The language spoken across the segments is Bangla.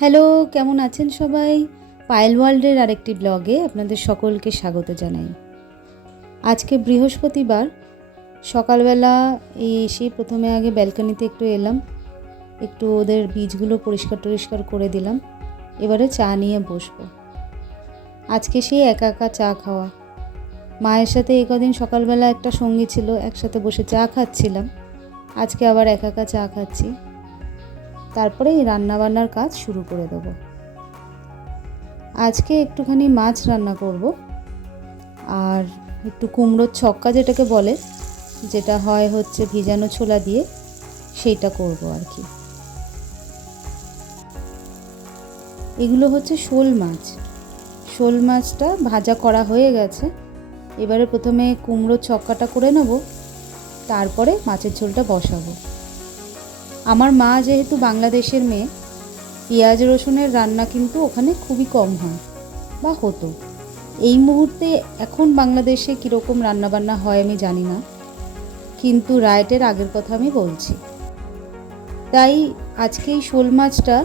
হ্যালো, কেমন আছেন সবাই? পায়েল ওয়ার্ল্ডের আরেকটি ব্লগে আপনাদের সকলকে স্বাগত জানাই। আজকে বৃহস্পতিবার সকালবেলা এসে প্রথমে আগে ব্যালকনিতে একটু এলাম, একটু ওদের বীজগুলো পরিষ্কার করে দিলাম। এবারে চা নিয়ে বসবো। আজকে সেই একা একা চা খাওয়া। মায়ের সাথে এই কদিন সকালবেলা একটা সঙ্গী ছিল, একসাথে বসে চা খাচ্ছিলাম। আজকে আবার একা একা চা খাচ্ছি। তারপরে এই রান্নাবান্নার কাজ শুরু করে দেবো। আজকে একটুখানি মাছ রান্না করব, আর একটু কুমড়োর ছক্কা যেটাকে বলে, যেটা হয় হচ্ছে ভিজানো ছোলা দিয়ে, সেইটা করব আর কি। এগুলো হচ্ছে শোল মাছ। শোল মাছটা ভাজা করা হয়ে গেছে। এবারে প্রথমে কুমড়োর ছক্কাটা করে নেব, তারপরে মাছের ঝোলটা বসাবো। আমার মা যেহেতু বাংলাদেশের মেয়ে, পেঁয়াজ রসুনের রান্না কিন্তু ওখানে খুবই কম হয় বা হতো। এই মুহূর্তে এখন বাংলাদেশে কীরকম রান্নাবান্না হয় আমি জানি না, কিন্তু রাইটের আগের কথা আমি বলছি। তাই আজকে এই শোল মাছটা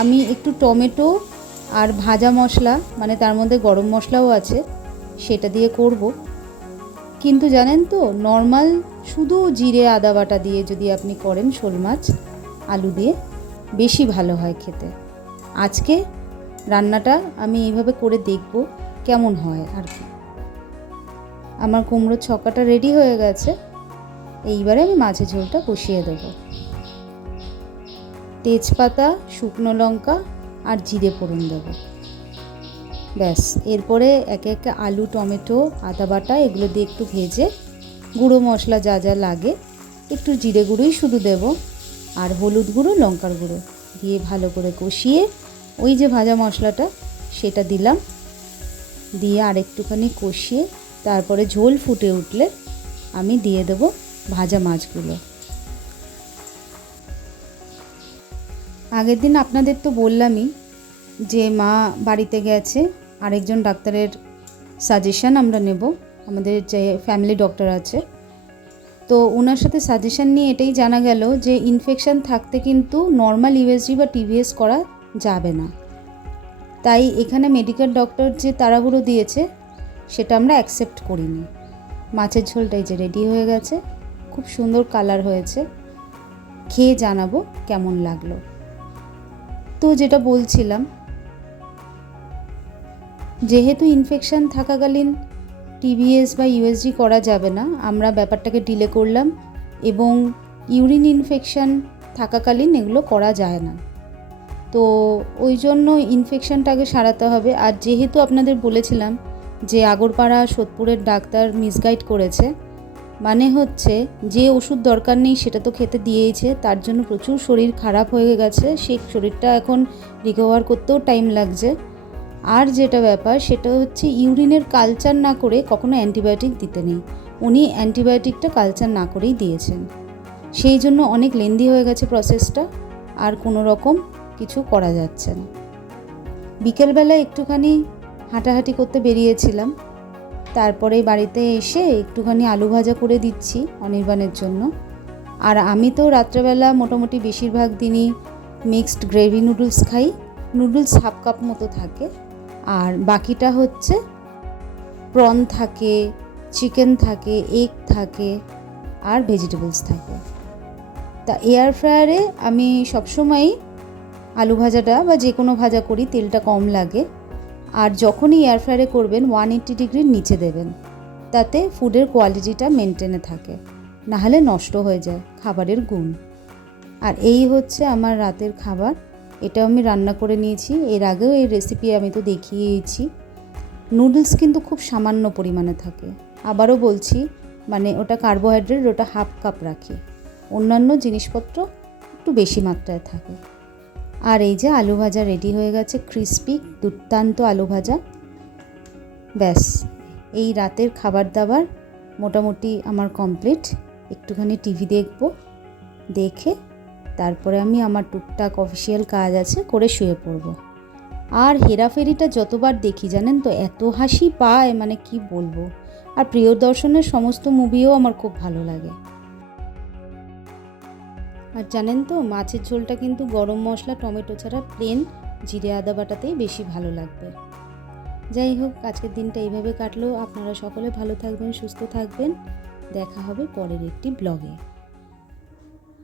আমি একটু টমেটো আর ভাজা মশলা, মানে তার মধ্যে গরম মশলাও আছে, সেটা দিয়ে করব। কিন্তু জানেন তো, নর্মাল শুধু জিরে আদা বাটা দিয়ে যদি আপনি করেন শোল মাছ আলু দিয়ে, বেশি ভালো হয় খেতে। আজকে রান্নাটা আমি এইভাবে করে দেখব কেমন হয় আর কি। আমার কুমড়োর ছক্কাটা রেডি হয়ে গেছে। এইবারে আমি মাছের ঝোলটা বসিয়ে দেব। তেজপাতা, শুকনো লঙ্কা আর জিরে ফোড়ন দেব। ব্যাস, এরপরে একে একে আলু, টমেটো, আদা বাটা এগুলো দিয়ে একটু ভেজে গুঁড়ো মশলা যা যা লাগে, একটু জিরে গুঁড়োই শুধু দেব, আর হলুদ গুঁড়ো, লঙ্কার গুঁড়ো দিয়ে ভালো করে কষিয়ে ওই যে ভাজা মশলাটা সেটা দিলাম। দিয়ে আর একটুখানি কষিয়ে তারপরে ঝোল ফুটে উঠলে আমি দিয়ে দেব ভাজা মাছগুলো। আগের দিন আপনাদের তো বললামই যে মা বাড়িতে গেছে, আরেকজন ডাক্তারের সাজেশান আমরা নেব। আমাদের যে ফ্যামিলি ডক্টর আছে, তো ওনার সাথে সাজেশান নিয়ে এটাই জানা গেল যে ইনফেকশান থাকতে কিন্তু নর্মাল ইউএসজি বা টিভিএস করা যাবে না। তাই এখানে মেডিকেল ডক্টর যে তাড়াহুড়ো দিয়েছে সেটা আমরা অ্যাকসেপ্ট করিনি। মাছের ঝোলটাই যে রেডি হয়ে গেছে, খুব সুন্দর কালার হয়েছে, খেয়ে জানাবো কেমন লাগলো। তো যেটা বলছিলাম, যেহেতু ইনফেকশান থাকাকালীন টিবিএস বা ইউএসজি করা যাবে না, আমরা ব্যাপারটাকে ডিলে করলাম, এবং ইউরিন ইনফেকশান থাকাকালীন এগুলো করা যায় না। তো ওই জন্য ইনফেকশানটাকে সারাতে হবে। আর যেহেতু আপনাদের বলেছিলাম যে আগরপাড়া সোদপুরের ডাক্তার মিসগাইড করেছে, মানে হচ্ছে যে ওষুধ দরকার নেই সেটা তো খেতে দিয়েইছে, তার জন্য প্রচুর শরীর খারাপ হয়ে গেছে, সেই শরীরটা এখন রিকভার করতেও টাইম লাগছে। আর যেটা ব্যাপার সেটা হচ্ছে ইউরিনের কালচার না করে কখনো অ্যান্টিবায়োটিক দিতে নেই। উনি অ্যান্টিবায়োটিকটা কালচার না করেই দিয়েছেন, সেই জন্য অনেক লেন্দি হয়ে গেছে প্রসেসটা, আর কোনো রকম কিছু করা যাচ্ছে না। বিকেলবেলা একটুখানি হাঁটাহাঁটি করতে বেরিয়েছিলাম, তারপরে বাড়িতে এসে একটুখানি আলু ভাজা করে দিচ্ছি অনির্বাণের জন্য। আর আমি তো রাত্রেবেলা মোটামুটি বেশিরভাগ দিনই মিক্সড গ্রেভি নুডলস খাই। নুডলস হাফ কাপ মতো থাকে, আর বাকিটা হচ্ছে প্রন থাকে, চিকেন থাকে, এগ থাকে, আর ভেজিটেবলস থাকে। তা এয়ার ফ্রায়ারে আমি সবসময়ই আলু ভাজাটা বা যে কোনো ভাজা করি, তেলটা কম লাগে। আর যখনই এয়ার ফ্রায়ারে করবেন 180 ডিগ্রির নিচে দেবেন, তাতে ফুডের কোয়ালিটিটা মেনটেনে থাকে, নাহলে নষ্ট হয়ে যায় খাবারের গুণ। আর এই হচ্ছে আমার রাতের খাবার। এটা আমি রান্না করে নিয়েছি, এর আগেও এই রেসিপি আমি তো দেখিয়েছি। নুডলস কিন্তু খুব সামান্য পরিমাণে থাকে, আবারও বলছি, মানে ওটা কার্বোহাইড্রেট, ওটা হাফ কাপ রাখি, অন্যান্য জিনিসপত্র একটু বেশি মাত্রায় থাকে। আর এই যে আলু ভাজা রেডি হয়ে গেছে, ক্রিস্পি দুর্দান্ত আলু ভাজা। ব্যাস, এই রাতের খাবার দাবার মোটামুটি আমার কমপ্লিট। একটুখানি টিভি দেখব, দেখে তারপরে আমি আমার টুকটাক অফিসিয়াল কাজ আছে করে শুয়ে পড়ব। আর হেরাফেরিটা যতবার দেখি জানেন তো, এত হাসি পায়, মানে কি বলবো। আর প্রিয়দর্শনের সমস্ত মুভিও আমার খুব ভালো লাগে। আর জানেন তো, মাছের ঝোলটা কিন্তু গরম মশলা টমেটো ছাড়া প্লেন জিরে আদা বাটাতেই বেশি ভালো লাগবে। যাই হোক, আজকের দিনটা এইভাবে কাটলো। আপনারা সকলে ভালো থাকবেন, সুস্থ থাকবেন। দেখা হবে পরের একটি ব্লগে।